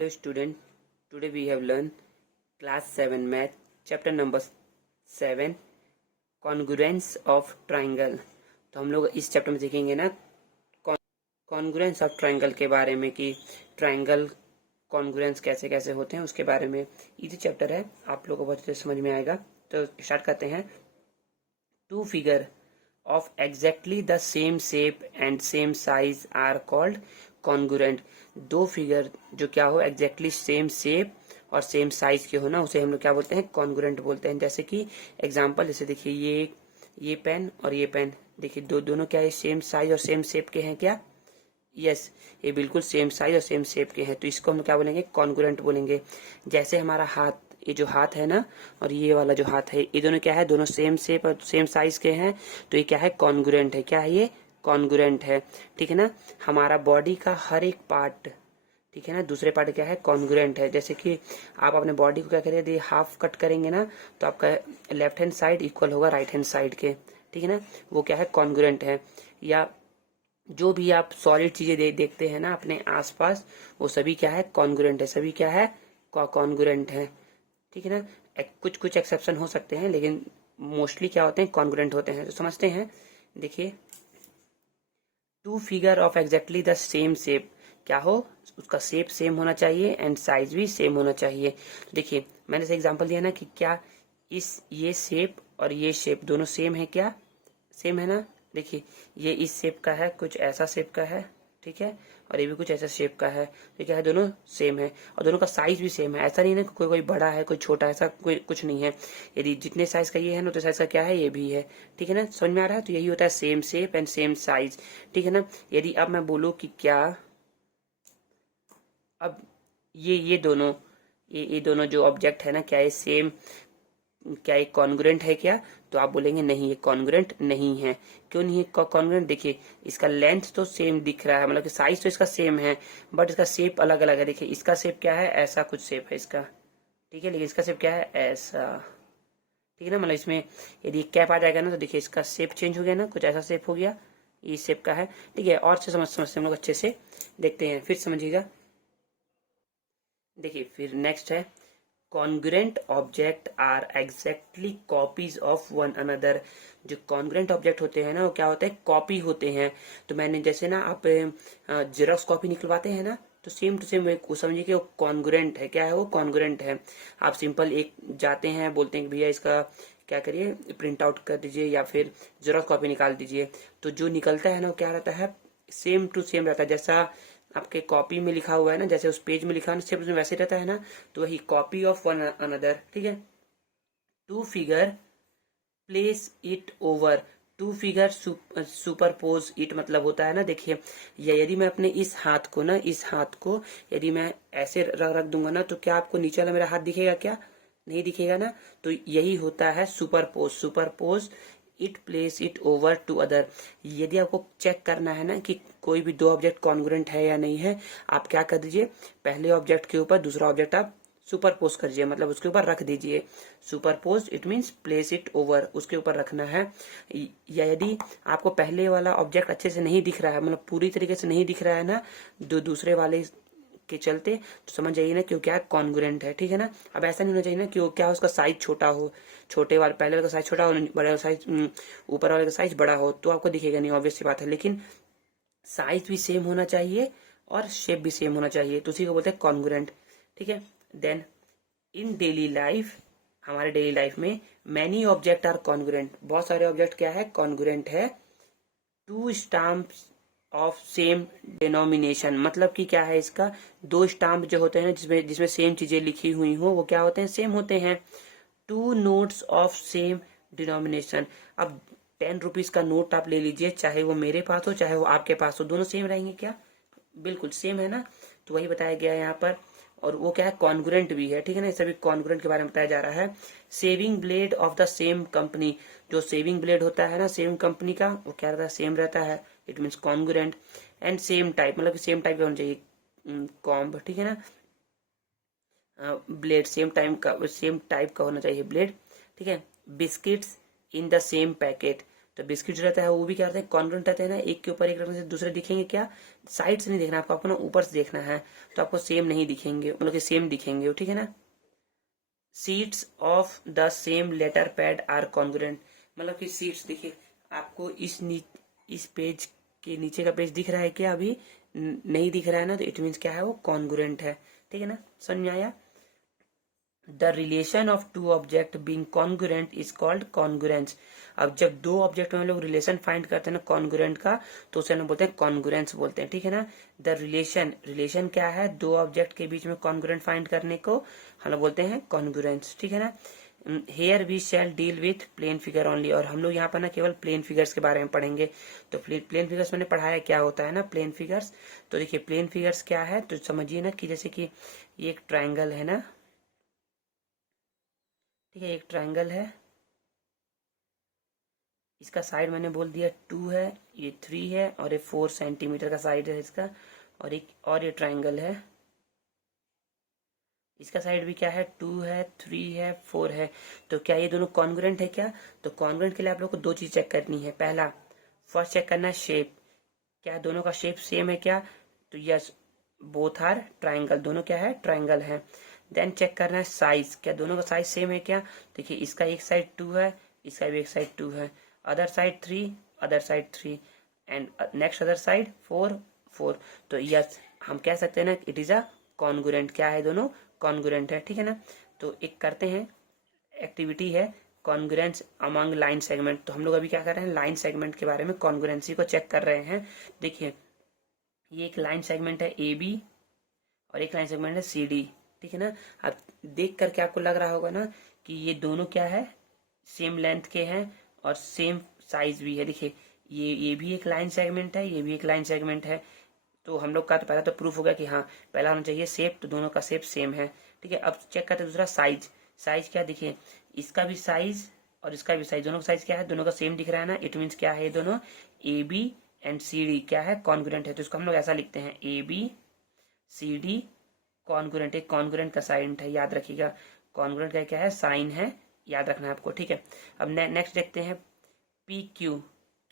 Hello student, today we have learned class 7 math chapter number 7 congruence of triangle। तो हम लोग इस chapter में देखेंगे ना कॉन्ग्रुएंस ऑफ ट्राइंगल के बारे में कि ट्राइंगल कॉन्ग्रुएंस कैसे कैसे होते हैं उसके बारे में। इजी चैप्टर है, आप लोगों को बहुत अच्छे से समझ में आएगा। तो स्टार्ट करते हैं। Two figure of exactly the same shape and same size are called congruent। दो फिगर जो क्या हो exactly same shape और सेम साइज के हो ना, उसे हम लोग क्या बोलते हैं, कॉन्ग्रुएंट बोलते हैं। जैसे कि एग्जांपल, जैसे देखिए ये पेन और ये पेन, देखिए दोनों क्या है, सेम साइज और सेम शेप के हैं क्या? यस, ये बिल्कुल सेम साइज और सेम शेप के हैं, तो इसको हम क्या बोलेंगे, कॉन्ग्रुएंट बोलेंगे। जैसे हमारा हाथ, ये जो हाथ है ना और ये वाला जो हाथ है, ये दोनों क्या है, दोनों सेम शेप और सेम साइज के हैं, तो ये क्या है, कॉन्ग्रुएंट है। क्या है ये? कॉन्ग्रुएंट है। ठीक है ना। हमारा बॉडी का हर एक पार्ट, ठीक है ना, दूसरे पार्ट क्या है, कॉन्ग्रुएंट है। जैसे कि आप अपने बॉडी को क्या करेंगे, यदि हाफ कट करेंगे ना, तो आपका लेफ्ट हैंड साइड इक्वल होगा राइट हैंड साइड के। ठीक है ना, वो क्या है, कॉन्ग्रुएंट है। या जो भी आप सॉलिड चीजें देखते हैं ना अपने आसपास, वो सभी क्या है, कॉन्ग्रुएंट है। सभी क्या है, कॉन्ग्रुएंट है। ठीक है ना। कुछ कुछ एक्सेप्शन हो सकते हैं, लेकिन मोस्टली क्या होते हैं, कॉन्ग्रुएंट होते हैं। तो समझते हैं। देखिए, two figure of exactly the same shape, क्या हो, उसका शेप सेम होना चाहिए एंड साइज भी सेम होना चाहिए। तो देखिए, मैंने से एग्जांपल दिया ना कि क्या ये शेप और ये शेप दोनों सेम है क्या? सेम है ना। देखिए, ये इस शेप का है, कुछ ऐसा शेप का है, ठीक है, और ये भी कुछ ऐसा शेप का है। तो क्या है, दोनों सेम है और दोनों का साइज भी सेम है। ऐसा नहीं है कोई कोई बड़ा है कोई छोटा है, ऐसा कोई कुछ नहीं है। यदि जितने साइज का ये है ना, तो साइज का क्या है, ये भी है। ठीक है ना, समझ में आ रहा है। तो यही होता है same shape and same size. ठीक है ना। यदि अब मैं बोलूँ कि क्या, अब ये दोनों जो ऑब्जेक्ट है ना, क्या ये सेम, क्या ये कॉन्ग्रुएंट है क्या? तो आप बोलेंगे नहीं, ये कॉन्ग्रुएंट नहीं है। क्यों नहीं है कॉन्ग्रुएंट? देखिए, इसका लेंथ तो सेम दिख रहा है, मतलब कि साइज तो इसका सेम है, बट इसका शेप अलग अलग है। देखिए, इसका शेप क्या है, ऐसा कुछ शेप है इसका, ठीक है, लेकिन इसका शेप क्या है, ऐसा। ठीक है ना, मतलब इसमें यदि कैप आ जाएगा ना, तो देखिए इसका शेप चेंज हो गया ना, कुछ ऐसा शेप हो गया, इस शेप का है। ठीक है, और से समझते हम लोग अच्छे से देखते हैं, फिर समझिएगा। देखिए, फिर नेक्स्ट है, congruent object are exactly copies of one another. जो कॉन्ग्रुएंट ऑब्जेक्ट होते हैं ना, वो क्या होते हैं, कॉपी होते हैं। तो मैंने जैसे ना, आप जेरोक्स कॉपी निकलवाते हैं ना, तो सेम टू सेम वो समझिए कि वो कॉन्ग्रुएंट है। क्या है वो, कॉन्ग्रुएंट है। आप सिंपल एक जाते हैं, बोलते हैं कि भैया इसका क्या करिए, प्रिंट आउट कर दीजिए या फिर जेरोक्स कॉपी निकाल दीजिए, तो जो निकलता है ना, वो क्या रहता है, सेम टू सेम रहता है। जैसा आपके कॉपी में लिखा हुआ है ना, जैसे उस पेज में लिखा है ना, सेम उसमें वैसे रहता है ना, तो वही कॉपी ऑफ वन अनदर। ठीक है। Two figure place it over, two figure superpose it मतलब होता है ना, देखिए, यदि मैं अपने इस हाथ को ना, इस हाथ को यदि मैं ऐसे रख दूंगा ना, तो क्या आपको नीचे वाला मेरा हाथ दिखेगा क्या? नहीं दिखेगा ना। तो यही होता है superpose. Superpose it place it over to other. यदि आपको चेक करना है ना कि कोई भी दो ऑब्जेक्ट कॉन्ग्रुएंट है या नहीं है, आप क्या कर दीजिए, पहले ऑब्जेक्ट के ऊपर दूसरा ऑब्जेक्ट आप सुपरपोज करिए, मतलब उसके ऊपर रख दीजिए। Superpose it means place it over, उसके ऊपर रखना है। या यदि आपको पहले वाला ऑब्जेक्ट अच्छे से नहीं दिख रहा है, मतलब पूरी तरीके से नहीं दिख रहा है ना, दूसरे वाले के चलते, तो समझ जाइए ना कि वो क्या कॉन्ग्रुएंट है। ठीक है ना। अब ऐसा नहीं होना चाहिए ना कि वो क्या, उसका साइज छोटा हो, छोटे वाले पहले वाले का साइज छोटा हो, बड़े वाले साइज, ऊपर वाले का साइज बड़ा हो, तो आपको दिखेगा नहीं, ऑब्वियस सी बात है। लेकिन साइज भी सेम होना चाहिए और शेप भी सेम होना चाहिए, तो उसी को बोलते हैं कॉन्ग्रुएंट। ठीक है। देन इन डेली लाइफ, हमारे डेली लाइफ में मैनी ऑब्जेक्ट आर कॉन्ग्रुएंट, बहुत सारे ऑब्जेक्ट क्या है, कॉन्ग्रुएंट है। Two stamps of same denomination, मतलब कि क्या है इसका, दो स्टाम्प जो होते हैं ना, जिसमें जिसमें सेम चीजें लिखी हुई हो, वो क्या होते हैं, सेम होते हैं। Two notes of same denomination, अब 10 रुपीज का नोट आप ले लीजिए, चाहे वो मेरे पास हो चाहे वो आपके पास हो, दोनों सेम रहेंगे क्या? बिल्कुल सेम है ना। तो वही बताया गया है यहाँ पर, और वो क्या है, कॉन्ग्रुएंट भी है। ठीक है ना, सभी कॉन्ग्रुएंट के बारे में बताया जा रहा है। Saving blade of the same company, जो सेविंग ब्लेड होता है ना सेम कंपनी का, वो क्या रहता है, सेम रहता है, it means congruent. And same type, मतलब सेम टाइप का होना चाहिए, कॉम्ब। ठीक है ना, ब्लेड सेम टाइप का होना चाहिए ब्लेड। ठीक है। Biscuits in the same packet, तो बिस्किट जो रहता है वो भी क्या रहता है, कॉन्ग्रुएंट रहते हैं ना, एक के ऊपर एक रखने से दूसरे दिखेंगे क्या, साइड से नहीं देखना आपको, ना ऊपर से देखना है, तो आपको सेम नहीं दिखेंगे, मतलब कि सेम दिखेंगे, ठीक है ना। Sheets of the same letter pad are congruent, मतलब कि सीट्स देखिए आपको इस पेज के नीचे का पेज दिख रहा है क्या, अभी नहीं दिख रहा है ना, तो इट मीन्स क्या है, वो कॉन्ग्रुएंट है, ठीक है ना, समझ में आया। The relation of two object being congruent is called congruence. अब जब दो ऑब्जेक्ट में हम लोग रिलेशन फाइंड करते हैं ना कॉन्ग्रुएंट का, तो उसे हम बोलते हैं कॉन्ग्रुएंस बोलते हैं, ठीक है ना। द रिलेशन क्या है, दो ऑब्जेक्ट के बीच में कॉन्ग्रुएंट फाइंड करने को हम लोग बोलते हैं कॉन्ग्रुएंस, ठीक है ना। Here we shall deal with plane figure only, और हम लोग यहाँ पर ना केवल प्लेन फिगर्स के बारे में पढ़ेंगे। तो प्लेन फिगर्स मैंने पढ़ाया क्या होता है ना प्लेन फिगर्स। तो देखिए प्लेन फिगर्स क्या है, तो समझिए ना कि जैसे कि ये एक ट्राइंगल है ना, ठीक है, एक ट्राइंगल है, इसका साइड मैंने बोल दिया 2 है, ये 3 है, और ये 4 सेंटीमीटर का साइड है इसका, और ये ट्राइंगल है, इसका साइड भी क्या है, 2 है, 3 है, 4 है। तो क्या ये दोनों कॉन्ग्रुएंट है क्या, तो कॉन्ग्रुएंट के लिए आप लोग को दो चीज चेक करनी है। पहला फर्स्ट चेक करना है शेप, क्या दोनों का शेप सेम है क्या, तो यस बोथ आर ट्राइंगल, दोनों क्या है, ट्राइंगल है। देन चेक करना है साइज, क्या दोनों का साइज सेम है क्या, देखिए इसका एक साइड 2 है, इसका भी एक साइड 2 है, other side 3, other side 3, and next other side 4 4। तो यस हम कह सकते हैं ना इट इज अ कॉन्ग्रुएंट, क्या है दोनों कॉन्ग्रुएंट है, ठीक है ना। तो एक करते हैं एक्टिविटी है कॉन्ग्रुएंस अमंग लाइन सेगमेंट। तो हम लोग अभी क्या कर रहे हैं, लाइन सेगमेंट के बारे में कॉन्ग्रुएंसी को चेक कर रहे हैं। देखिए ये एक लाइन सेगमेंट है ए बी, और एक लाइन सेगमेंट है सी डी, ठीक है ना। अब देख करके आपको लग रहा होगा ना कि ये दोनों क्या है, सेम लेंथ के हैं और सेम साइज भी है। देखिए ये भी एक लाइन सेगमेंट है, ये भी एक लाइन सेगमेंट है। तो हम लोग का तो पहला तो प्रूफ हो गया कि हाँ पहला होना चाहिए शेप, तो दोनों का शेप सेम है, ठीक है। अब चेक करते हैं दूसरा साइज। साइज क्या, देखिए इसका भी साइज और इसका भी साइज, दोनों का साइज क्या है, दोनों का सेम दिख रहा है ना, इट मीन्स क्या है, ये दोनों A B and C D क्या है, कॉन्ग्रुएंट है। तो इसको हम लोग ऐसा लिखते हैं A B C D congruent. एक कॉन्ग्रुएंट का साइन है, याद रखिएगा, कॉन्ग्रुएंट का क्या है, साइन है, याद रखना है आपको, ठीक है। अब नेक्स्ट देखते हैं पी क्यू,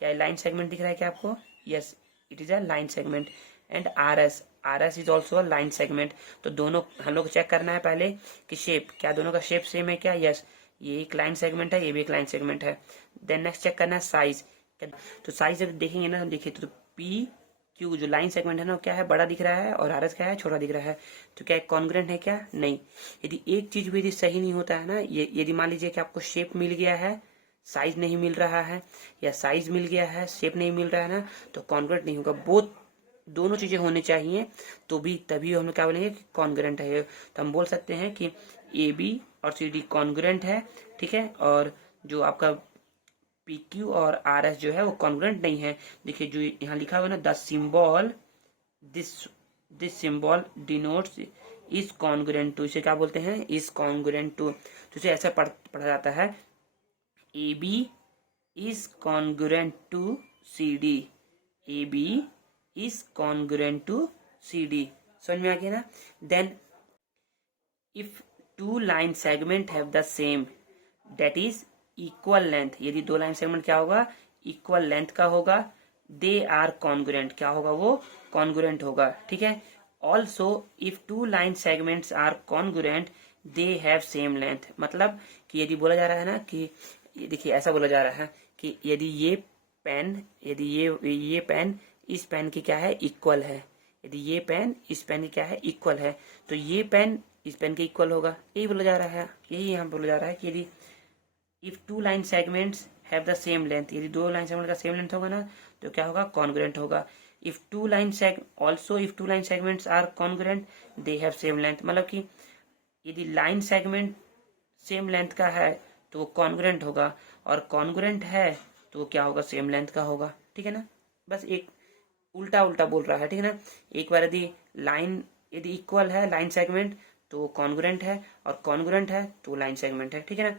क्या लाइन सेगमेंट दिख रहा है क्या आपको, yes it is a line segment. And R S is also a line segment. तो दोनों हम लोग चेक करना है पहले कि शेप, क्या दोनों का शेप सेम है क्या, यस ये एक लाइन सेगमेंट है, ये भी एक लाइन सेगमेंट है। देन नेक्स्ट चेक करना है साइज, तो साइज जब देखेंगे ना, देखिए तो पी क्यू जो लाइन सेगमेंट है ना क्या है, बड़ा दिख रहा है, और आर एस क्या है, छोटा दिख रहा है। तो क्या कॉन्ग्रुएंट है क्या, नहीं। यदि एक चीज भी यदि सही नहीं होता है ना, ये यदि मान लीजिए कि आपको शेप मिल गया है, साइज नहीं मिल रहा है, या साइज मिल गया है शेप नहीं मिल रहा है ना, तो कॉन्ग्रुएंट नहीं होगा। बोथ दोनों चीजें होनी चाहिए, तो भी तभी हम क्या बोलेंगे कि कॉन्ग्रुएंट है। तो हम बोल सकते हैं कि ए बी और सी डी कॉन्ग्रुएंट है, ठीक है। और जो आपका पी क्यू और आर एस जो है वो कॉन्ग्रुएंट नहीं है। देखिए जो यहाँ लिखा हुआ है ना, the symbol this this symbol denotes is congruent to, इसे क्या बोलते हैं, इज कॉन्ग्रुएंट टू। तो इसे ऐसा पढ़ा जाता है A B is congruent to C D, A B is congruent to C D, समझ में आ गया ना। Then if two line segment have the same that is equal length, यदि दो लाइन सेगमेंट क्या होगा, इक्वल लेंथ का होगा, दे आर कॉन्ग्रुएंट, क्या होगा वो कॉन्ग्रुएंट होगा, ठीक है। Also if two line segments are congruent they have same length, मतलब कि यदि बोला जा रहा है ना कि देखिए ऐसा बोला जा रहा है कि यदि ये पेन, यदि ये पेन इस पेन की क्या है, इक्वल है, यदि ये पेन इस पेन की क्या है, इक्वल है, तो ये पेन इस पेन के इक्वल होगा, यही बोला जा रहा है, यही यहाँ बोला जा रहा है कि यदि if two line segments have the same length, यदि दो लाइन सेगमेंट का सेम लेंथ होगा ना, तो क्या होगा, कॉन्ग्रुएंट होगा। If two line segments are congruent they have same length, मतलब कि यदि लाइन सेगमेंट सेम लेंथ का है तो वो कॉन्ग्रुएंट होगा, और कॉन्ग्रुएंट है तो वो क्या होगा, सेम लेंथ का होगा, ठीक है ना। बस एक उल्टा उल्टा बोल रहा है, ठीक है ना। एक बार यदि इक्वल है लाइन सेगमेंट तो कॉन्ग्रुएंट है, और कॉन्ग्रुएंट है तो लाइन सेगमेंट है, ठीक है ना।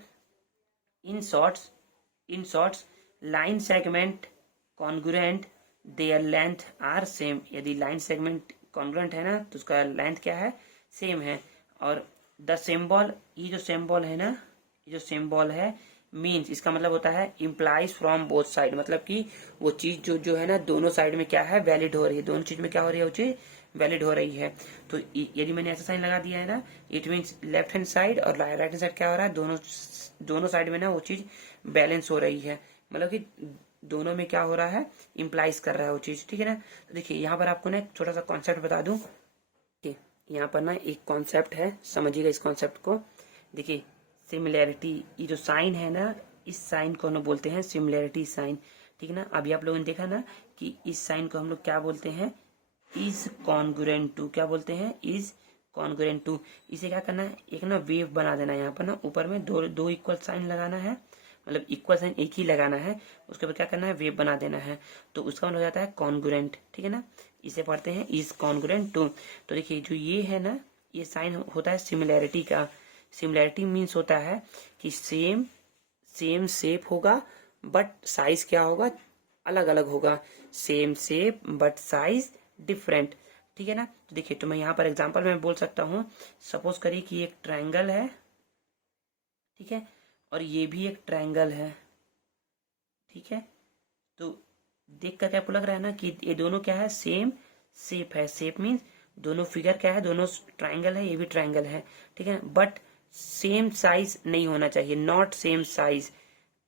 In shorts line segment congruent their length are same, यदि लाइन सेगमेंट कॉन्ग्रुएंट है ना तो उसका लेंथ क्या है, सेम है। और द सिंबल, ये जो सिंबल है ना, ये जो सिंबल है मीन्स इसका मतलब होता है इम्प्लाइज फ्रॉम बोथ साइड, मतलब कि वो चीज जो है ना दोनों साइड में क्या है वैलिड हो रही है, दोनों चीज में क्या हो रही है वो चीज वैलिड हो रही है। तो यदि मैंने ऐसा साइन लगा दिया है ना, it means left hand side और राइट हैंड साइड क्या हो रहा है, दोनों साइड में ना वो चीज बैलेंस हो रही है, मतलब कि दोनों में क्या हो रहा है, इम्प्लाइज कर रहा है वो चीज, ठीक है ना। तो देखिए यहाँ पर आपको ना एक छोटा सा कॉन्सेप्ट बता दूं कि यहाँ पर ना एक कॉन्सेप्ट है, समझिएगा इस कॉन्सेप्ट को। देखिए सिमिलैरिटी, ये जो साइन है ना, इस साइन को हम बोलते हैं सिमिलैरिटी साइन, ठीक है ना। अभी आप लोगों ने देखा ना कि इस साइन को हम लोग क्या बोलते हैं, इज कॉन्ग्रुएंट टू, क्या बोलते हैं, इज कॉन्ग्रुएंट टू। इसे क्या करना है, एक ना वेव बना देना है, यहाँ पर ना ऊपर में दो इक्वल साइन लगाना है, मतलब इक्वल साइन एक ही लगाना है, उसके बाद क्या करना है, वेव बना देना है, तो उसका मतलब हो जाता है कॉन्ग्रुएंट, ठीक है ना। इसे पढ़ते हैं इज कॉन्ग्रुएंट टू। तो देखिए जो ये है ना, ये साइन होता है सिमिलैरिटी का। सिमिलैरिटी मीन्स होता है कि सेम सेम शेप होगा बट साइज क्या होगा, अलग अलग होगा, same shape but size different, ठीक है ना। तो देखिए तो मैं यहाँ पर एग्जांपल में बोल सकता हूँ, सपोज करिए कि एक ट्रायंगल है, ठीक है, और ये भी एक ट्रायंगल है, ठीक है। तो देख कर क्या आपको लग रहा है ना कि ये दोनों क्या है, सेम शेप है, शेप मीन्स दोनों फिगर क्या है, दोनों ट्रायंगल है, ये भी ट्रायंगल है, ठीक है, बट सेम साइज नहीं होना चाहिए, not same size,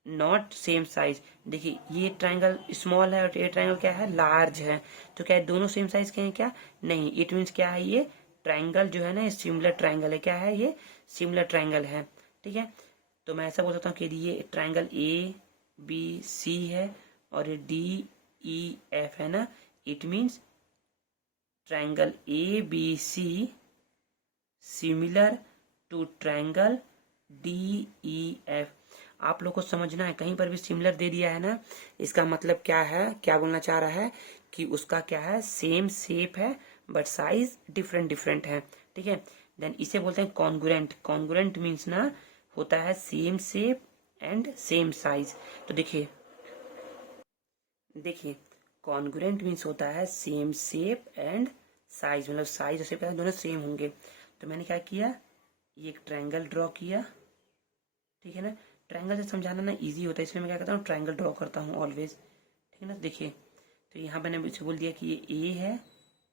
not same size. देखिए ये ट्रायंगल स्मॉल है और ये ट्रायंगल क्या है, लार्ज है, तो क्या है दोनों सेम साइज के हैं क्या, नहीं, इट मीन्स क्या है, ये ट्रायंगल जो है ना ये सिमिलर ट्रायंगल है, क्या है ये सिमिलर ट्रायंगल है, ठीक है। तो मैं ऐसा बोल सकता हूँ कि ये ट्रायंगल ए बी सी है और ये डी ई एफ है ना, it means triangle A B C similar to triangle D E F. आप लोग को समझना है, कहीं पर भी सिमिलर दे दिया है ना, इसका मतलब क्या है, क्या बोलना चाह रहा है कि उसका क्या है, सेम शेप है बट साइज डिफरेंट डिफरेंट है, ठीक है। देन इसे बोलते हैं कॉन्ग्रुएंट। कॉन्ग्रुएंट मीन्स ना होता है same shape and same size. तो देखिए देखिए कॉन्ग्रुएंट मीन्स होता है सेम शेप एंड साइज, मतलब साइज और शेप दोनों सेम होंगे। तो मैंने क्या किया, ये एक ट्रायंगल ड्रॉ किया, ठीक है ना। ट्रायंगल से समझाना ना इजी होता है, इसलिए मैं क्या करता हूँ, ट्रायंगल ड्रॉ करता हूँ ऑलवेज, ठीक है ना। देखिए तो यहाँ मैंने इसे बोल दिया कि ये ए है,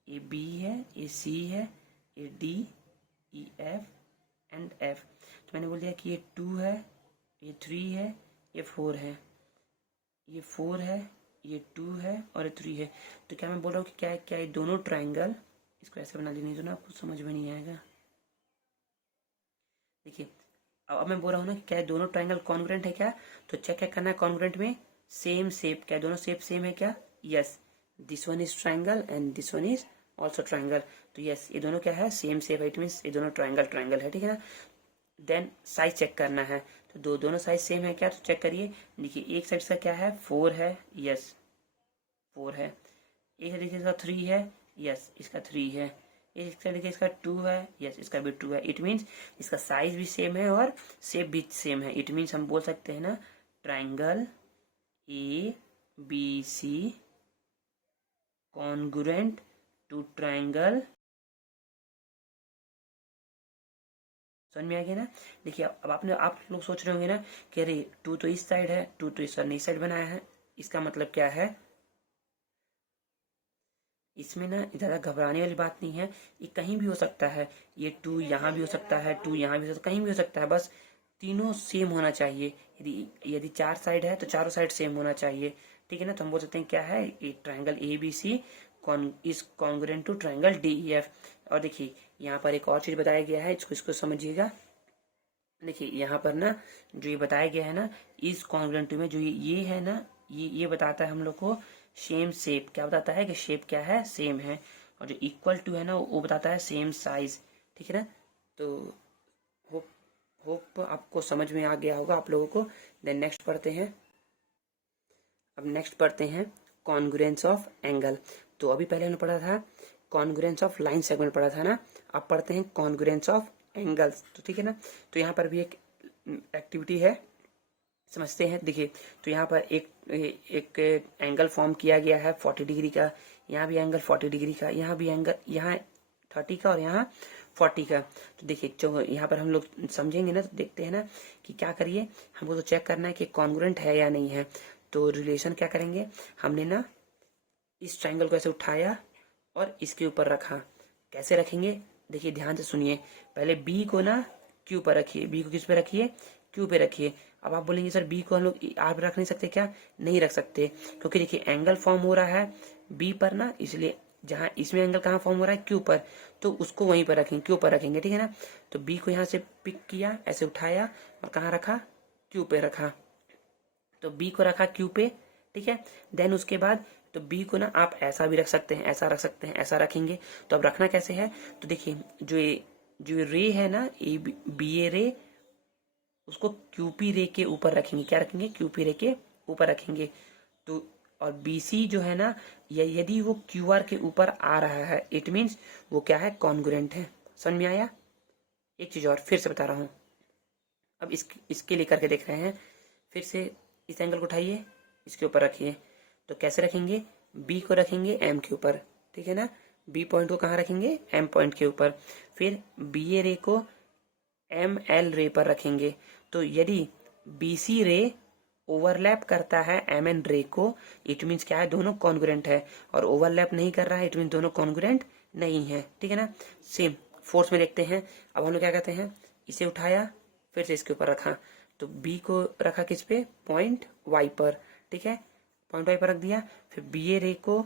ये बी है, ये सी है, ये D E F and F. तो मैंने बोल दिया कि ये 2 है, ये 3 है, ये 4 है, ये 4 है, ये 2 है और ये 3 है। तो क्या मैं बोल रहा हूँ कि क्या है, क्या ये दोनों ट्रायंगल, इसको ऐसे बना लेने दो ना, आपको समझ में नहीं आएगा। देखिए अब मैं बोल रहा हूँ ना कि क्या दोनों ट्रायंगल कॉन्ग्रुएंट है क्या, तो चेक क्या करना है, कॉन्ग्रुएंट में सेम शेप, क्या दोनों शेप सेम है क्या, yes, this one is triangle and this one is also triangle, तो यस ये दोनों क्या है, सेम शेप है, इट मीन्स ये दोनों ट्रायंगल ट्रायंगल है, ठीक है ना। देन साइज चेक करना है, तो दोनों साइज सेम है क्या, तो चेक करिए। देखिए एक साइड का क्या है, 4 है, यस 4 है, एक साइड इसका 3 है, यस इसका 3 है, इसका देखिए इसका 2 है, यस इसका भी 2 है, इट मीन्स इसका साइज भी सेम है और शेप भी सेम है, इट मीन्स हम बोल सकते हैं ना triangle A B C congruent to triangle, समझ में आ गया ना। देखिए अब आप लोग सोच रहे होंगे ना कि अरे 2 तो इस साइड है, 2 तो इस साइड बनाया है, इसका मतलब क्या है, इसमें ना ज्यादा घबराने वाली बात नहीं है, ये कहीं भी हो सकता है, ये 2 यहाँ भी हो सकता है, 2 यहाँ भी हो सकता है, कहीं भी हो सकता है, बस तीनों सेम होना चाहिए। यदि यदि 4 साइड है तो चारों साइड सेम होना चाहिए, ठीक है ना। तो हम बोल सकते हैं क्या है, ये triangle A B C is congruent to triangle D E F. और देखिए यहाँ पर एक और चीज बताया गया है, इसको समझिएगा। देखिए यहाँ पर ना जो ये बताया गया है ना, इज कॉन्ग्रुएंट टू में जो ये है ना, ये बताता है हम लोग को सेम शेप, क्या बताता है कि शेप क्या है, सेम है, और जो इक्वल टू है ना वो बताता है सेम साइज, ठीक है ना। तो होप होप आपको समझ में आ गया होगा आप लोगों को। देन नेक्स्ट पढ़ते हैं, अब नेक्स्ट पढ़ते हैं कॉन्ग्रुएंस ऑफ एंगल। तो अभी पहले हमने पढ़ा था कॉन्ग्रुएंस ऑफ लाइन सेगमेंट पढ़ा था ना, अब पढ़ते हैं कॉन्ग्रुएंस ऑफ एंगल्स, तो ठीक है ना। तो यहाँ पर भी एक एक्टिविटी है, समझते हैं। देखिए तो यहाँ पर एक एंगल फॉर्म किया गया है 40 डिग्री का, यहाँ भी एंगल 40 डिग्री का, यहाँ भी एंगल, यहाँ 30 का और यहाँ 40 का। तो देखिए जो यहाँ पर हम लोग समझेंगे ना, तो देखते हैं ना कि क्या करिए, हमको तो चेक करना है कि कॉन्ग्रुएंट है या नहीं है। तो रिलेशन क्या करेंगे, हमने ना इस ट्राइंगल को ऐसे उठाया और इसके ऊपर रखा। कैसे रखेंगे, देखिए ध्यान से सुनिए। पहले बी को ना क्यू पर रखिए, बी को किस पे रखिए, क्यू पे रखिए। अब आप बोलेंगे सर बी को हम लोग आर पे रख नहीं सकते क्या, नहीं रख सकते, क्योंकि देखिए एंगल फॉर्म हो रहा है बी पर ना, इसलिए जहां इसमें एंगल कहाँ फॉर्म हो रहा है, क्यू पर, तो उसको वहीं पर रखेंगे, क्यू पर रखेंगे, ठीक है ना। तो बी को यहाँ से पिक किया, ऐसे उठाया और कहाँ रखा, क्यू पे रखा। तो बी को रखा क्यू पे, ठीक है। देन उसके बाद तो बी को ना आप ऐसा भी रख सकते हैं, ऐसा रख सकते हैं, ऐसा रखेंगे। तो अब रखना कैसे है, तो देखिए जो रे है ना, ए बी ए रे, उसको क्यूपी रे के ऊपर रखेंगे। क्या रखेंगे, क्यूपी रे के ऊपर रखेंगे। तो और बीसी जो है ना, यदि वो क्यूआर के ऊपर आ रहा है, इट मीन्स वो क्या है, कॉन्ग्रुएंट है। समझ में आया। एक चीज और फिर से बता रहा हूं, अब इसके लेकर के देख रहे हैं। फिर से इस एंगल को उठाइए, इसके ऊपर रखिए। तो कैसे रखेंगे, बी को रखेंगे एम के ऊपर, ठीक है ना। बी पॉइंट को कहाँ रखेंगे, एम पॉइंट के ऊपर। फिर बी ए रे को एम एल रे पर रखेंगे। तो यदि बी सी रे ओवरलैप करता है एम एन रे को, इट मीन्स क्या है, दोनों कॉन्ग्रुएंट है। और ओवरलैप नहीं कर रहा है, इट मीन्स दोनों कॉन्ग्रुएंट नहीं है, ठीक है ना। सेम फोर्स में देखते हैं। अब हम लोग क्या कहते हैं, इसे उठाया, फिर से इसके ऊपर रखा। तो बी को रखा किस पे, पॉइंट वाई पर, ठीक है, पॉइंट वाई पर रख दिया। फिर बी ए रे को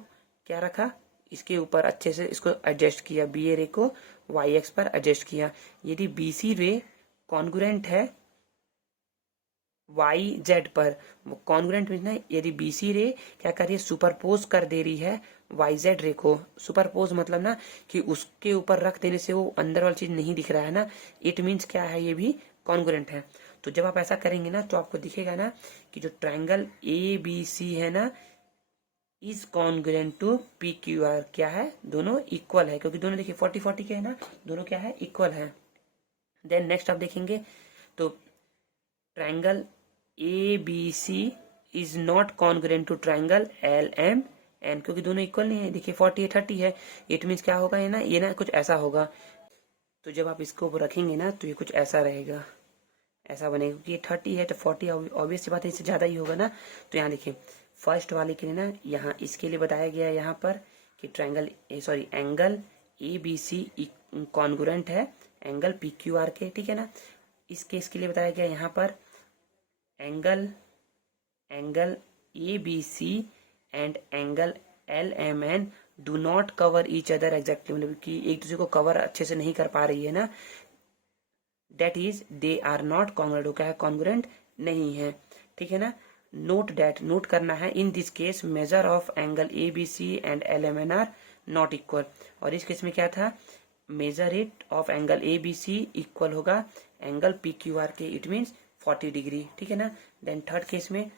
क्या रखा, इसके ऊपर अच्छे से इसको एडजस्ट किया, बी ए रे को वाई एक्स पर एडजस्ट किया। यदि बी सी रे कॉन्ग्रुएंट है वाई जेड पर, वो कॉन्ग्रुएंट मीन्स ना, यदि बी सी रे क्या कर रही है, सुपरपोज कर दे रही है वाई जेड रे को। सुपरपोज मतलब ना कि उसके ऊपर रख देने से वो अंदर वाली चीज नहीं दिख रहा है ना, इट मीन्स क्या है, ये भी कॉन्ग्रुएंट है। तो जब आप ऐसा करेंगे ना, तो आपको दिखेगा ना कि जो ट्राइंगल ए बी सी है ना, is congruent to P Q R, क्या है, दोनों इक्वल है, क्योंकि दोनों देखिए 40-40 के है ना, दोनों क्या है, इक्वल है। देन नेक्स्ट आप देखेंगे तो triangle A B C is not congruent to triangle L M N, क्योंकि दोनों इक्वल नहीं है। देखिए 40-30 है, इट मीन्स क्या होगा, ये ना कुछ ऐसा होगा। तो जब आप इसको रखेंगे ना, तो ये कुछ ऐसा रहेगा, ऐसा बनेगा, क्योंकि ये 30 है तो 40 ऑब्वियस सी बात है, इससे ज्यादा ही होगा ना। तो यहाँ देखिए फर्स्ट वाले के लिए ना, यहाँ इसके लिए बताया गया है यहाँ पर कि triangle angle A B C congruent है एंगल पी क्यू आर के, ठीक है ना। इस केस के लिए बताया गया यहाँ पर angle A B C and angle L M N do not cover each other exactly, मतलब कि एक दूसरे को कवर अच्छे से नहीं कर पा रही है ना, that is they are not congruent, वो क्या है, कॉन्ग्रुएंट नहीं है, ठीक है ना। नोट डेट, नोट करना है, in this case measure of angle A B C and L M N R not equal. और इस केस में क्या था, measure it of angle A B C equal होगा एंगल पी क्यू आर के, it means 40 degree, ठीक है ना। देन थर्ड केस में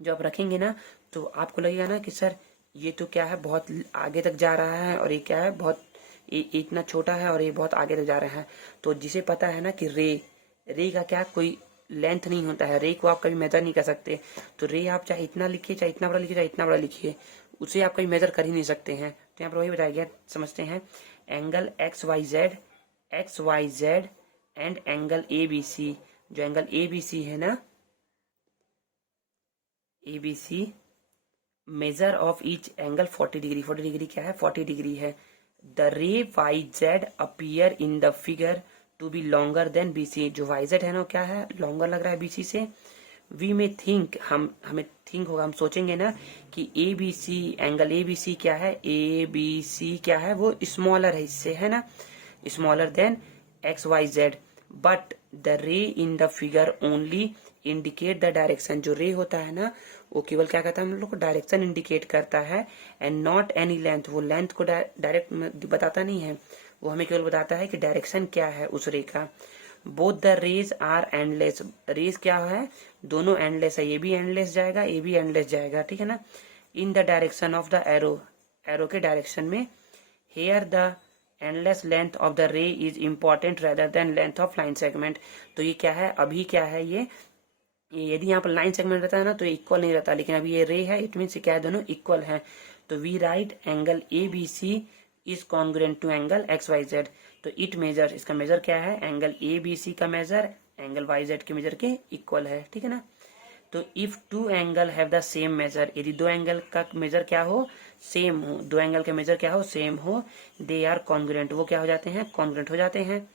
जो आप रखेंगे ना, तो आपको लगेगा ना कि सर ये तो क्या है, बहुत आगे तक जा रहा है, और ये क्या है, बहुत इतना छोटा है, और ये बहुत आगे तक जा रहा है। तो जिसे पता है ना कि रे का क्या कोई लेंथ नहीं होता है, रे को आप कभी मेजर नहीं कर सकते। तो रे आप चाहे इतना लिखिए, चाहे इतना बड़ा लिखिए, चाहे इतना बड़ा लिखिए, उसे आप कभी मेजर कर ही नहीं सकते हैं। तो यहाँ पर वही बताया गया, समझते हैं। Angle X Y Z and angle A B C, जो एंगल ए बी सी है ना, A B C measure of each angle 40 degree, 40 degree क्या है, 40 डिग्री है। The ray Y Z appear in the figure to be longer than B C, जो Y Z है ना, क्या है, लॉन्गर लग रहा है बीसी से। वी में थिंक, हमें थिंक होगा, हम सोचेंगे ना कि A B C, angle A B C क्या है, ए बी सी क्या है, वो स्मॉलर है इससे, है ना, smaller than X Y Z. But the ray in the figure only indicate the direction, जो रे होता है ना, वो केवल क्या कहता है, हम लोग को डायरेक्शन इंडिकेट करता है, एंड नॉट एनी लेंथ, वो लेंथ को डायरेक्ट बताता नहीं है, वो हमें केवल बताता है कि डायरेक्शन क्या है उस रे का। Both the rays are endless, rays क्या है, दोनों एंडलेस है, ये भी एंडलेस जाएगा, ये भी एंडलेस जाएगा, ठीक है ना। In the direction of the arrow, arrow के डायरेक्शन में। Here the endless length of the ray is important rather than length of line segment. तो ये क्या है, अभी क्या है, ये यदि यहाँ पर लाइन सेगमेंट रहता है ना, तो इक्वल नहीं रहता, लेकिन अभी ये रे है, इट मीन क्या है, दोनों इक्वल है। तो we write angle A B C is congruent to angle X Y Z. तो इट मेजर, इसका मेजर क्या है, एंगल ए बी सी का मेजर एंगल वाई जेड के मेजर के इक्वल है, ठीक है ना। तो if two angle have the same measure, यदि दो एंगल का मेजर क्या हो, सेम हो, दो एंगल का मेजर क्या हो, सेम हो, दे आर कॉन्ग्रुएंट, वो क्या हो जाते हैं, कॉन्ग्रुएंट हो जाते हैं।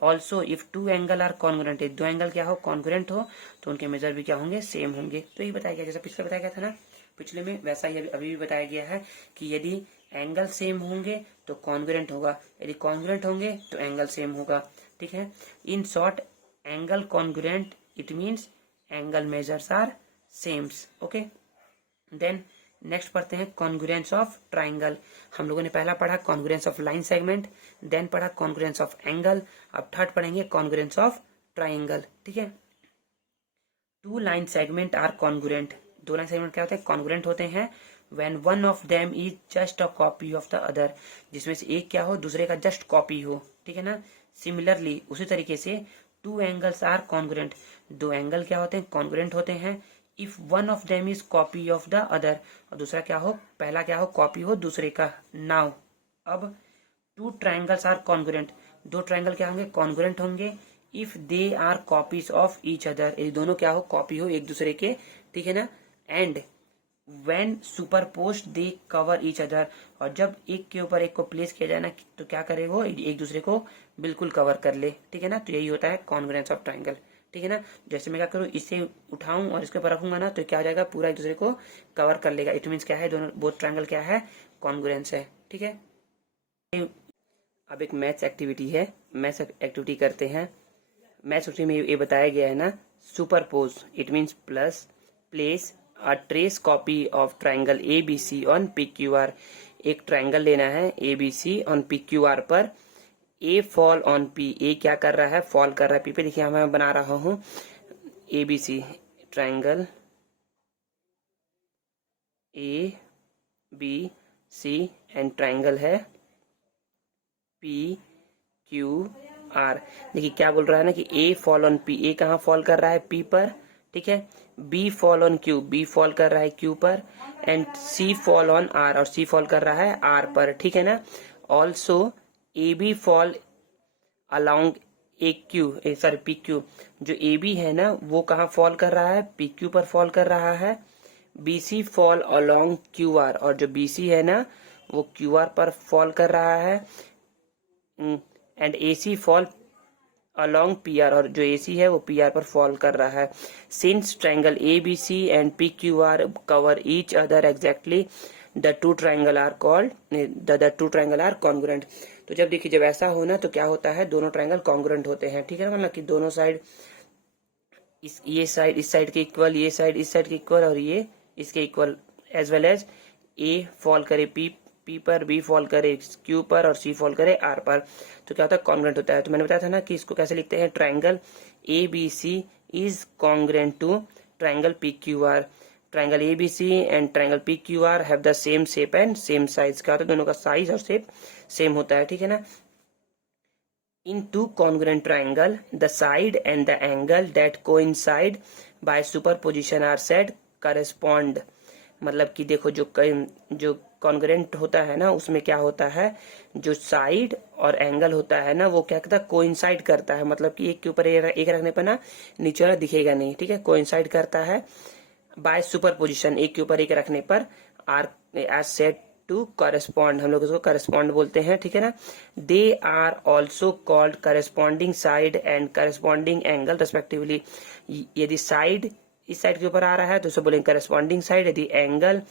Also if two angle are congruent, दो एंगल क्या हो, कॉन्ग्रुएंट हो, तो उनके मेजर भी क्या होंगे, सेम होंगे। तो ये बताया गया, जैसा पिछले बताया गया था ना, पिछले में वैसा ही अभी भी बताया गया है कि यदि एंगल सेम होंगे तो कॉन्ग्रुएंट होगा, यदि कॉन्ग्रुएंट होंगे तो एंगल सेम होगा, ठीक है। In short angle congruent it means angle measures are sames, okay. Then next पढ़ते हैं कॉन्ग्रुएंस ऑफ ट्राइंगल। हम लोगों ने पहला पढ़ा congruence of line segment, then पढ़ा कॉन्ग्रुएंस ऑफ एंगल, अब थर्ड पढ़ेंगे कॉन्ग्रुएंस ऑफ ट्राइंगल, ठीक है। Two line segment are congruent, दो लाइन सेगमेंट क्या होते हैं, कॉन्ग्रुएंट होते हैं when one of them is just a copy of the other, जिसमें से एक क्या हो, दूसरे का जस्ट कॉपी हो, ठीक है ना। सिमिलरली उसी तरीके से टू एंगल्स आर कॉन्ग्रुएंट, दो एंगल क्या होते हैं, कॉन्ग्रुएंट होते हैं if one of them is copy of the other, और दूसरा क्या हो, पहला क्या हो, कॉपी हो दूसरे का। नाउ अब टू ट्राइंगल्स आर कॉन्ग्रुएंट, दो ट्राइंगल क्या होंगे, कॉन्ग्रुएंट होंगे if they are copies of each other, ये दोनों क्या हो, कॉपी हो एक दूसरे के, ठीक है ना। And when superposed they cover each other, और जब एक के ऊपर एक को प्लेस किया जाए ना, तो क्या करे वो, एक दूसरे को बिल्कुल कवर कर ले, ठीक है ना। तो यही होता है कॉन्ग्रुएंस ऑफ ट्राइंगल, ठीक है ना। जैसे मैं क्या करूँ, इसे उठाऊं और इसके ऊपर रखूंगा ना, तो क्या हो जाएगा, पूरा एक दूसरे को कवर कर लेगा। इट मीन्स क्या है, दोनों बोथ ट्राइंगल क्या है, कॉन्ग्रुएंस है, ठीक है। अब एक मैथ्स एक्टिविटी है, मैथ्स एक्टिविटी करते हैं। मैथ्स एक्टिविटी में ये बताया गया है ना, superpose it means plus, place a trace copy of triangle A B C on P Q R, एक ट्राइंगल लेना है A B C on P Q R पर, A fall on P, A क्या कर रहा है, फॉल कर रहा है पी पे। देखिए मैं बना रहा हूँ A B C triangle A B C and triangle है पी क्यू आर। देखिए क्या बोल रहा है ना कि A fall on P, A कहाँ फॉल कर रहा है, पी पर, ठीक है। B fall on Q, B fall कर रहा है क्यू पर, and C fall on R, और सी फॉल कर रहा है आर पर, ठीक है ना। Also A B fall along A Q, sorry P Q, जो ए बी है ना वो कहाँ फॉल कर रहा है, पी क्यू पर फॉल कर रहा है। B C fall along Q R, और जो बी सी है ना वो क्यू आर पर फॉल कर रहा है। And A C fall along P R, और जो ए सी है वो पी आर पर फॉल कर रहा है। Since triangle A B C and P Q R cover each other exactly, the two triangle are called, the two triangle are congruent. तो जब देखिए जब ऐसा हो ना तो क्या होता है, दोनों ट्राइंगल कॉन्ग्रुएंट होते हैं, ठीक है ना। मतलब कि दोनों साइड, ये साइड इस साइड के इक्वल, ये साइड इस साइड के इक्वल, और ये इसके equal, as well as A fall करे पी पर, बी फॉल करे क्यू पर, और सी फॉल करे आर पर, तो क्या होता है, कॉन्ग्रुएंट होता है। तो मैंने बताया था ना कि इसको कैसे लिखते हैं, triangle A B C is congruent to triangle P Q R, triangle A B C and triangle P Q R have the same shape and same size, क्या होता है, दोनों का साइज और शेप सेम होता है, ठीक है ना। In two congruent triangle, the side and the angle that coincide by superposition are said correspond। मतलब कि देखो जो कॉन्ग्रुएंट होता है ना उसमें क्या होता है, जो साइड और एंगल होता है ना वो क्या करता है, कोइंसाइड करता है। मतलब कि एक के ऊपर एक रखने पर ना नीचे वाला दिखेगा नहीं, ठीक है, कोइंसाइड करता है बाय सुपरपोजिशन, एक के ऊपर एक रखने पर, are as set to correspond, हम लोग इसको करस्पॉन्ड बोलते हैं, ठीक है ना। They are also called corresponding side and corresponding angle respectively. यदि साइड इस साइड के ऊपर आ रहा है तो उसे बोलेंगे करस्पॉन्डिंग साइड, यदि एंगल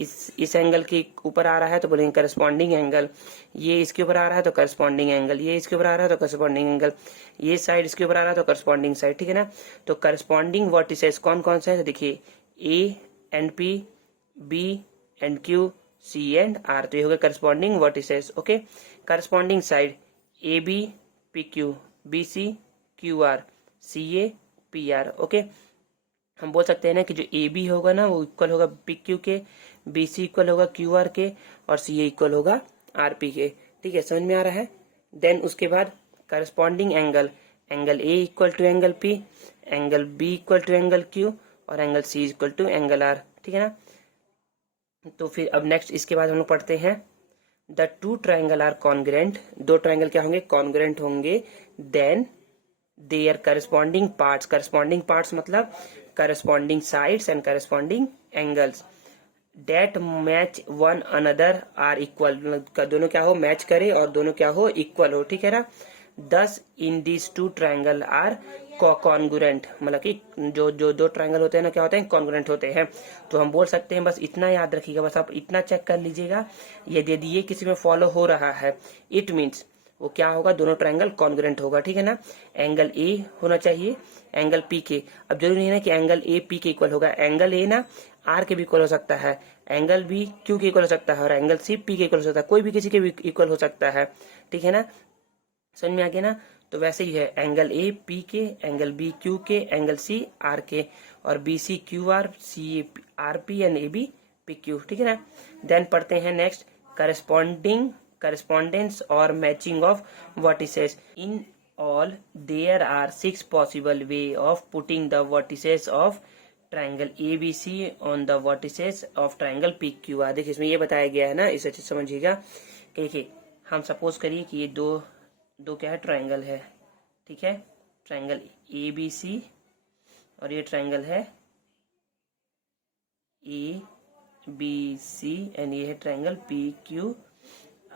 इस एंगल के ऊपर आ रहा है तो बोलेंगे करस्पॉन्डिंग एंगल, ये इसके ऊपर आ रहा है तो करस्पॉन्डिंग एंगल, ये इसके ऊपर आ रहा है तो करस्पॉन्डिंग एंगल, ये साइड इसके ऊपर आ रहा है तो करस्पॉन्डिंग साइड, ठीक है ना। तो करस्पॉन्डिंग वर्टिसेस कौन कौन से है, तो देखिए A and P, B and Q, C and R, तो ये हो गया corresponding vertices, okay. Corresponding side A B P Q, B C Q R, C A P R, okay. हम बोल सकते हैं ना कि जो ए बी होगा ना वो इक्वल होगा पी क्यू के, बी सी इक्वल होगा क्यू आर के, और सी ए इक्वल होगा आर पी के, ठीक है, समझ में आ रहा है। देन उसके बाद corresponding angle, angle A equal to angle P, angle B equal to angle Q, और angle C equal to angle R, ठीक है ना। तो फिर अब नेक्स्ट इसके बाद हम लोग पढ़ते हैं the two triangle are congruent, दो ट्राइंगल क्या होंगे, कॉन्ग्रेंट होंगे, then there corresponding parts, corresponding parts मतलब corresponding sides and corresponding angles that match one another are equal, दोनों क्या हो, मैच करे और दोनों क्या हो, इक्वल हो, ठीक है ना। Thus in this two triangle are congruent, मतलब कि जो जो दो ट्राइंगल होते हैं ना क्या होते हैं, कॉन्ग्रुएंट होते हैं। तो हम बोल सकते हैं, बस इतना याद रखिएगा, बस आप इतना चेक कर लीजिएगा, यदि ये किसी में फॉलो हो रहा है इट मीन्स वो क्या होगा, दोनों ट्राइंगल कॉन्ग्रुएंट होगा, ठीक है ना। एंगल ए होना चाहिए, एंगल पी के, अब जरूरी नहीं है ना कि एंगल ए पी के इक्वल होगा, एंगल ए ना आर के भी इक्वल हो सकता है, एंगल बी क्यू के इक्वल हो सकता है और एंगल सी पी के इक्वल हो सकता है, कोई भी किसी के भी इक्वल हो सकता है, ठीक है ना, समझ में आ गया ना। तो वैसे ही है, एंगल ए पी के, एंगल बी क्यू के, एंगल सी आर के, और B C Q R, C R P and A B P Q, ठीक है ना। देन पढ़ते हैं नेक्स्ट, करस्पॉन्डिंग करस्पॉन्डेंस और matching of vertices. In all there are 6 possible way of putting the vertices of triangle A B C on the vertices of triangle P Q R. देखिए इसमें ये बताया गया है ना, इसे अच्छे समझिएगा। देखिए हम सपोज करिए कि ये दो दो क्या है, ट्राइंगल है, ठीक है, ट्राइंगल ए बी सी, और ये ट्राइंगल है ए बी सी एंड ये है ट्राइंगल पी क्यू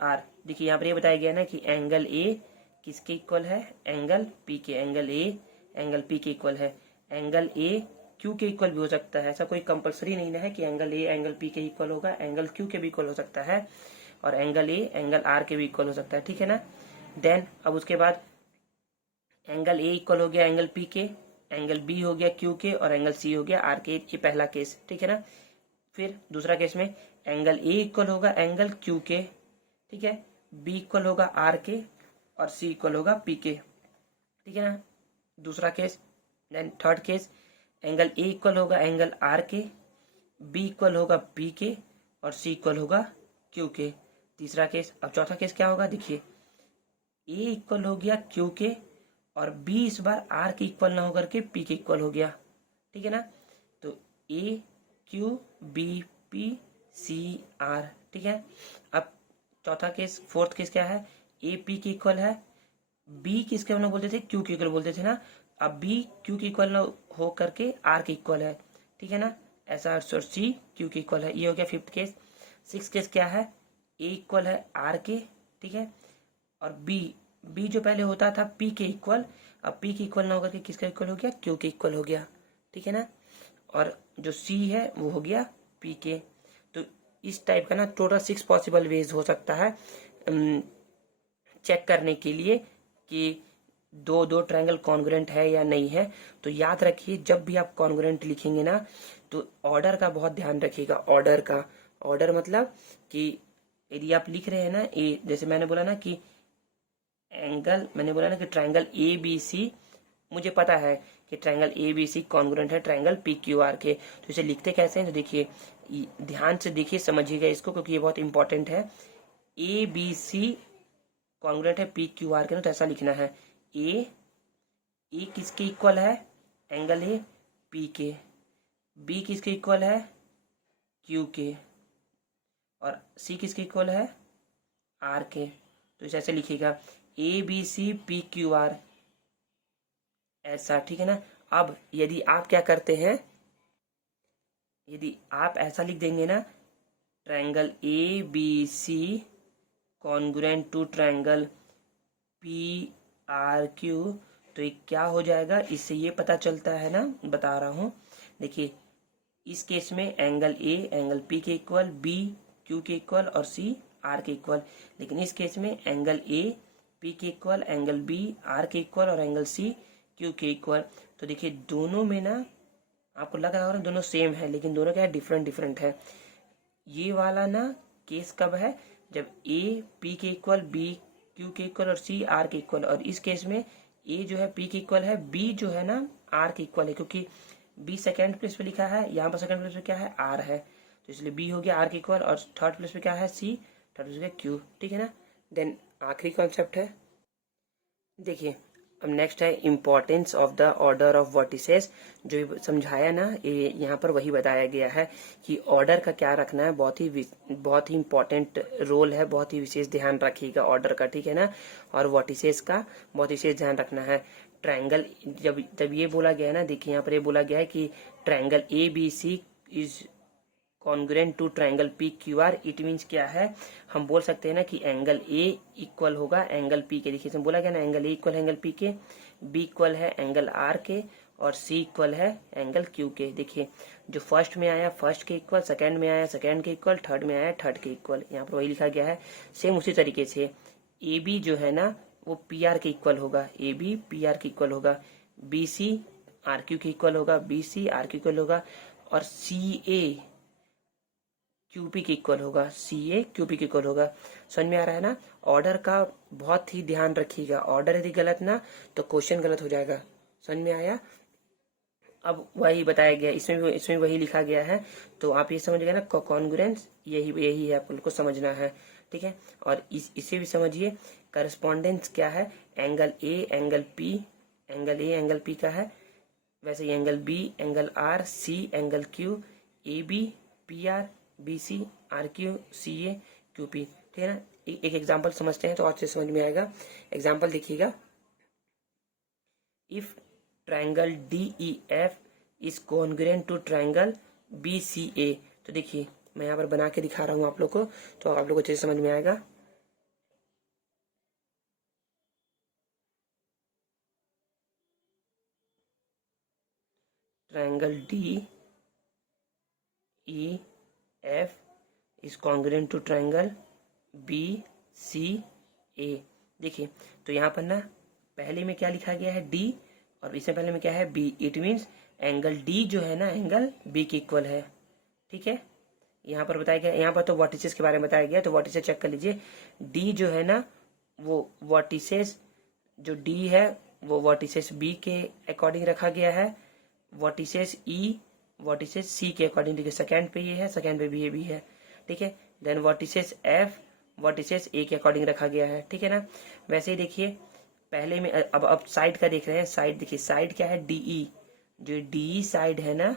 आर। देखिए यहाँ पर ये बताया गया ना कि एंगल ए किसके इक्वल है, एंगल पी के, एंगल ए एंगल पी के इक्वल है, एंगल ए क्यू के इक्वल भी हो सकता है, ऐसा कोई कंपलसरी नहीं है कि एंगल ए एंगल पी के इक्वल होगा, एंगल क्यू के भी इक्वल हो सकता है, और एंगल ए एंगल आर के भी इक्वल हो सकता है, ठीक है ना। देन अब उसके बाद एंगल ए इक्वल हो गया एंगल पी के, एंगल बी हो गया क्यू के, और एंगल सी हो गया आर के, ये पहला केस, ठीक है ना। फिर दूसरा केस में एंगल ए इक्वल होगा एंगल क्यू के, ठीक है, बी इक्वल होगा आर के, और सी इक्वल होगा पी के, ठीक है ना, दूसरा case. Then third case, angle A equal होगा एंगल आर के, बी इक्वल होगा पी के, और सी इक्वल होगा क्यू के, तीसरा केस। अब चौथा केस क्या होगा, देखिए ए इक्वल हो गया क्यू के, और बी इस बार आर के इक्वल ना होकर के पी के इक्वल हो गया, ठीक है ना। तो A Q B P C R, ठीक है। अब चौथा केस, फोर्थ केस क्या है, ए पी के इक्वल है, बी किसके हम लोग बोलते थे, क्यू के इक्वल बोलते थे ना, अब बी क्यू के इक्वल हो करके आर के इक्वल है, ठीक है ना, ऐसा, और सी क्यू के इक्वल है, ये हो गया फिफ्थ केस। सिक्स केस क्या है, ए इक्वल है आर के, ठीक है, और बी जो पहले होता था पी के इक्वल, अब पी के इक्वल ना होकर के किसका इक्वल हो गया, क्यू के इक्वल हो गया, ठीक है ना, और जो सी है वो हो गया पी के। तो इस टाइप का ना टोटल 6 पॉसिबल वेज हो सकता है चेक करने के लिए कि दो दो ट्रायंगल कॉन्ग्रुएंट है या नहीं है। तो याद रखिए जब भी आप कॉन्ग्रुएंट लिखेंगे ना तो ऑर्डर का बहुत ध्यान रखिएगा, ऑर्डर का। ऑर्डर मतलब कि यदि आप लिख रहे हैं ना ए, जैसे मैंने बोला ना कि ट्रायंगल ए बी सी, मुझे पता है कि triangle A B C congruent है ट्रायंगल पी क्यू आर के, तो इसे लिखते कैसे हैं, तो देखिए ध्यान से देखिए, समझिएगा इसको क्योंकि ये बहुत इंपॉर्टेंट है। ए बी सी कॉन्ग्रुएंट है पी क्यू आर के, तो ऐसा लिखना है, ए किसके इक्वल है, एंगल ए पी के, बी किसके इक्वल है, क्यू के, और सी किसके इक्वल है, आर के। तो इसे ऐसे लिखिएगा, A B C P Q R, ऐसा, ठीक है ना। अब यदि आप क्या करते हैं, यदि आप ऐसा लिख देंगे ना, triangle A B C congruent to triangle P R Q, तो ये क्या हो जाएगा, इससे ये पता चलता है ना, बता रहा हूं, देखिए इस केस में एंगल ए एंगल पी के इक्वल, बी क्यू के इक्वल, और सी आर के इक्वल। लेकिन इस केस में एंगल ए पी के इक्वल, एंगल बी आर के इक्वल, और एंगल सी क्यू के इक्वल। तो देखिए दोनों में ना आपको लग रहा होगा दोनों सेम है, लेकिन दोनों क्या है, डिफरेंट डिफरेंट है। ये वाला ना केस कब है, जब ए पी के इक्वल, बी क्यू के इक्वल, और सी आर के इक्वल। और इस केस में ए जो है पी के इक्वल है, बी जो है ना आर के इक्वल है, क्योंकि बी सेकेंड प्लेस पे लिखा है, यहाँ पर सेकेंड प्लेस पे क्या है, आर है, तो इसलिए बी हो गया आर के इक्वल, और थर्ड प्लेस पे क्या है, सी, थर्ड प्लेस पे क्यू, ठीक है ना। देन आखिरी कॉन्सेप्ट है, देखिए अब नेक्स्ट है importance of the order of vertices. जो समझाया ना, ये यहाँ पर वही बताया गया है कि ऑर्डर का क्या रखना है, बहुत ही इंपॉर्टेंट रोल है, बहुत ही विशेष ध्यान रखिएगा ऑर्डर का, ठीक है ना। और वर्टिसेस का बहुत विशेष ध्यान रखना है। ट्रायंगल जब ये बोला गया है ना, देखिए यहाँ पर ये बोला गया है कि triangle ABC is congruent to triangle PQR। It means क्या है, हम बोल सकते हैं ना कि एंगल A इक्वल होगा एंगल P के। देखिए इसमें बोला गया ना, एंगल A इक्वल है एंगल P के, B इक्वल है एंगल R के, और C इक्वल है एंगल Q के। देखिए जो फर्स्ट में आया फर्स्ट के इक्वल, सेकंड में आया सेकंड के इक्वल, थर्ड में आया थर्ड के इक्वल। यहाँ पर वही लिखा गया है। सेम उसी तरीके से AB जो है ना वो PR के इक्वल होगा, AB PR के इक्वल होगा, BC RQ के इक्वल होगा, BC RQ के इक्वल होगा, और CA QP के इक्वल होगा, CA QP के इक्वल होगा। समझ में आ रहा है ना। ऑर्डर का बहुत ही ध्यान रखिएगा, ऑर्डर यदि गलत ना तो क्वेश्चन गलत हो जाएगा। समझ में आया। अब वही बताया गया, इसमें वही लिखा गया है। तो आप ये समझ गए ना, कॉन्ग्रुएंस यही है, आपको समझना है, ठीक है। और इसे भी समझिए, करस्पॉन्डेंस क्या है, angle A angle P, angle A angle P का है, वैसे ही angle B angle R, C angle Q, AB PR BC RQ CA QP, ठीक है ना। एक एग्जांपल समझते हैं तो अच्छे समझ में आएगा। एग्जांपल देखिएगा, if triangle DEF is congruent to triangle BCA। तो देखिए मैं यहाँ पर बना के दिखा रहा हूँ आप लोग को, तो आप लोग को अच्छे से समझ में आएगा। Triangle DEF is congruent to triangle BCA। देखिए तो यहाँ पर ना पहले में क्या लिखा गया है, D, और इससे पहले में क्या है, B। It means angle D जो है ना एंगल B के इक्वल है, ठीक है। यहाँ पर बताया गया, यहाँ पर तो वर्टिसेस के बारे में बताया गया, तो वर्टिसेस चेक कर लीजिए। D जो है ना वो वर्टिसेस, जो D है वो वर्टिसेस B के अकॉर्डिंग रखा गया है, वर्टिसेस E वर्टिसेस C के अकॉर्डिंग। देखिए सेकंड पे ये है, सेकंड पे भी ये भी है, ठीक है। Then vertices F vertices A के अकॉर्डिंग रखा गया है, ठीक है ना। वैसे ही देखिए पहले में, अब साइड का देख रहे हैं। साइड देखिए, साइड क्या है, DE। जो DE साइड है ना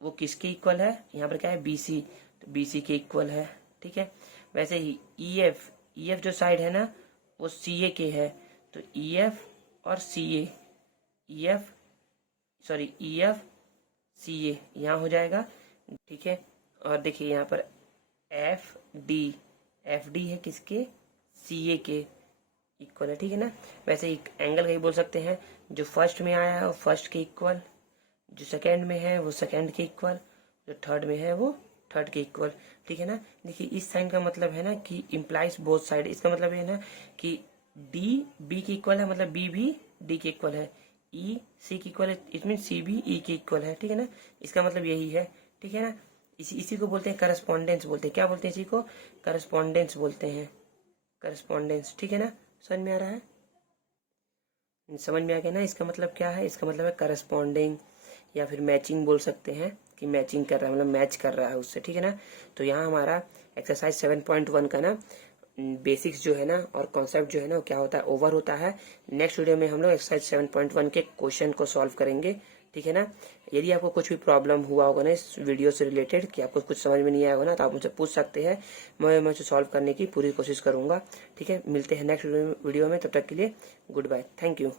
वो किसके इक्वल है, यहाँ पर क्या है, BC, तो BC के इक्वल है, ठीक है। वैसे ही EF जो साइड है ना वो CA के है, तो EF और CA, EF CA यहाँ हो जाएगा, ठीक है। और देखिए यहाँ पर FD है किसके, CA के इक्वल है, ठीक है ना। वैसे एक एंगल का ही बोल सकते हैं, जो फर्स्ट में आया है वो फर्स्ट के इक्वल, जो सेकंड में है वो सेकंड के इक्वल, जो थर्ड में है वो थर्ड के इक्वल, ठीक है ना। देखिए इस साइन का मतलब है ना कि इम्प्लाइज बोथ साइड। इसका मतलब है ना कि D B के इक्वल है, मतलब B भी D के इक्वल है, E C के इक्वल है, इट मीन C भी E के इक्वल है, ठीक है ना। इसका मतलब यही है, ठीक है ना। इसी को बोलते हैं करस्पॉन्डेंस बोलते हैं। क्या बोलते हैं इसी को, करस्पॉन्डेंस बोलते हैं, करस्पॉन्डेंस, ठीक है ना। समझ में आ रहा है, समझ में आ गया ना। इसका मतलब क्या है, इसका मतलब है करस्पॉन्डिंग, या फिर मैचिंग बोल सकते हैं कि मैचिंग कर रहा है, मतलब मैच कर रहा है उससे, ठीक है ना। तो यहाँ हमारा एक्सरसाइज 7.1 का ना बेसिक्स जो है ना और कॉन्सेप्ट जो है ना वो क्या होता है, ओवर होता है। नेक्स्ट वीडियो में हम लोग एक्सरसाइज 7.1 के क्वेश्चन को सॉल्व करेंगे, ठीक है ना। यदि आपको कुछ भी प्रॉब्लम हुआ होगा ना इस वीडियो से रिलेटेड, कि आपको कुछ समझ में नहीं आया होगा ना, तो आप मुझसे पूछ सकते हैं, मैं उसे सॉल्व करने की पूरी कोशिश करूंगा, ठीक है। मिलते हैं नेक्स्ट वीडियो में, तब तक के लिए गुड बाय, थैंक यू।